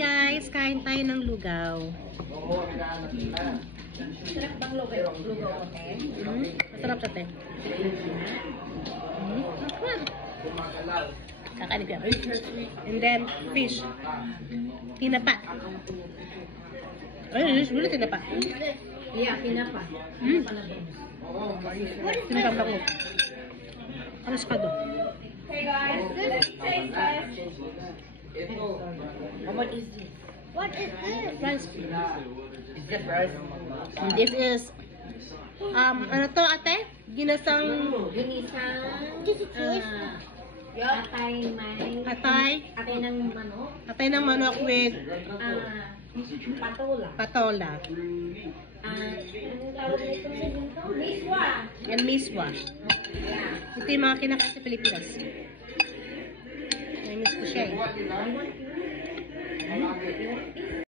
guys, kain tayo ng lugaw. Sarap bang lugaw ate? Masarap siya, te. Kakain ko. And then, fish. Tinapa. Ay, wala tinapa. Yeah, kinapa. Tinapa ko. Alas ka do. Hey guys, this is How much is this? What is this? Rice. Is this rice? This is, ano to, ate? Ginasang Ginisang. This is fish. Atay may. atay. Atay ng manok. Atay ng manok with Patola. patola. Anong tawag nito? Miswa. And miswa. Yeah. Ito yung mga kinakain sa Pilipinas. May miss ko siya eh.